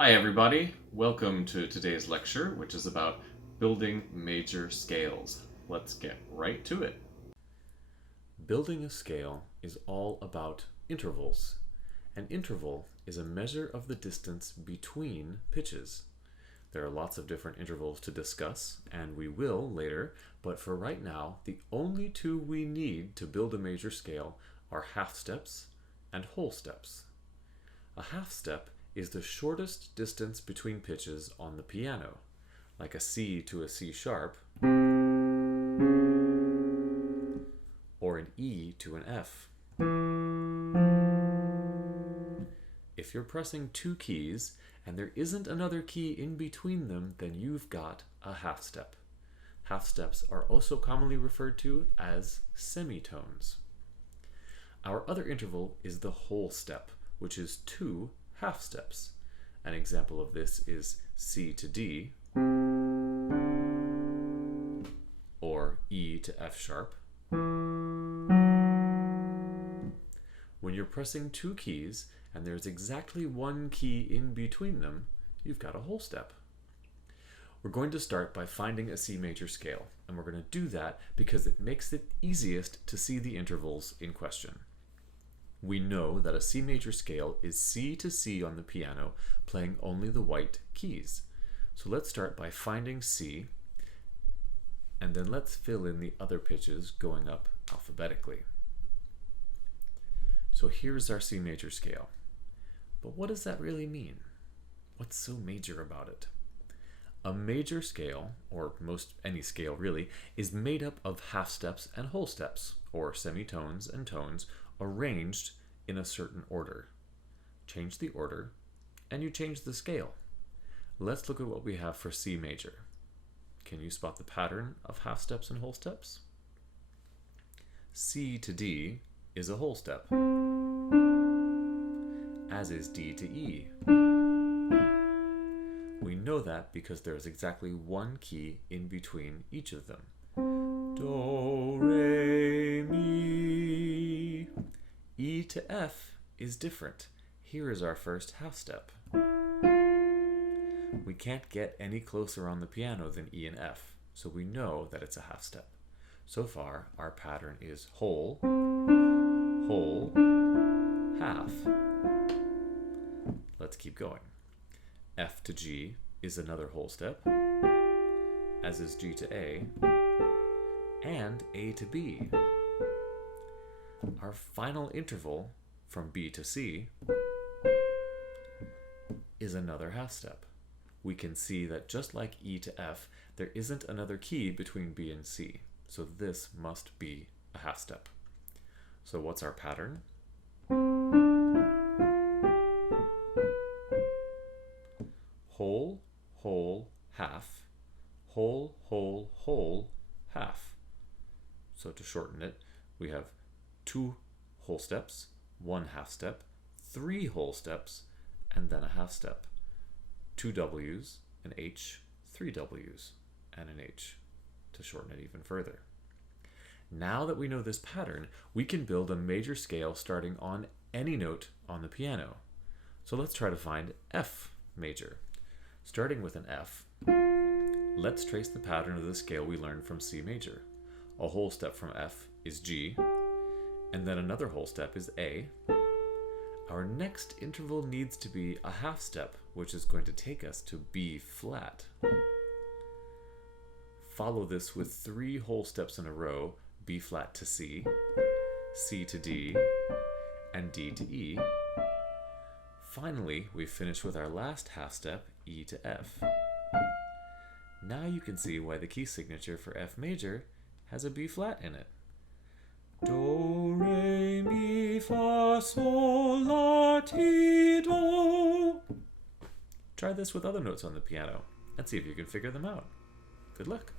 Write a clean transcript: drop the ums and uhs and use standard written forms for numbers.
Hi, everybody. Welcome to today's lecture, which is about building major scales. Let's get right to it. Building a scale is all about intervals. An interval is a measure of the distance between pitches. There are lots of different intervals to discuss, and we will later, but for right now, the only two we need to build a major scale are half steps and whole steps. A half step is the shortest distance between pitches on the piano, like a C to a C sharp, or an E to an F. If you're pressing two keys and there isn't another key in between them, then you've got a half step. Half steps are also commonly referred to as semitones. Our other interval is the whole step, which is two half steps. An example of this is C to D, or E to F sharp. When you're pressing two keys and there's exactly one key in between them, you've got a whole step. We're going to start by finding a C major scale, and we're going to do that because it makes it easiest to see the intervals in question. We know that a C major scale is C to C on the piano, playing only the white keys. So let's start by finding C, and then let's fill in the other pitches going up alphabetically. So here's our C major scale. But what does that really mean? What's so major about it? A major scale, or any scale really, is made up of half steps and whole steps, or semitones and tones, arranged in a certain order. Change the order, and you change the scale. Let's look at what we have for C major. Can you spot the pattern of half steps and whole steps? C to D is a whole step, as is D to E. We know that because there is exactly one key in between each of them. Do, re, mi. E to F is different. Here is our first half step. We can't get any closer on the piano than E and F, so we know that it's a half step. So far, our pattern is whole, whole, half. Let's keep going. F to G is another whole step, as is G to A, and A to B. Our final interval from B to C is another half step. We can see that just like E to F, there isn't another key between B and C, so this must be a half step. So what's our pattern? Whole, whole, half, whole, whole, whole, half. So to shorten it, we have two whole steps, one half step, three whole steps, and then a half step. Two W's, an H, three W's, and an H, to shorten it even further. Now that we know this pattern, we can build a major scale starting on any note on the piano. So let's try to find F major. Starting with an F, let's trace the pattern of the scale we learned from C major. A whole step from F is G, and then another whole step is A. Our next interval needs to be a half step, which is going to take us to B flat. Follow this with three whole steps in a row, B flat to C, C to D, and D to E. Finally, we finish with our last half step, E to F. Now you can see why the key signature for F major has a B flat in it. Do, re, mi, fa, sol, la, ti, do. Try this with other notes on the piano and see if you can figure them out. Good luck.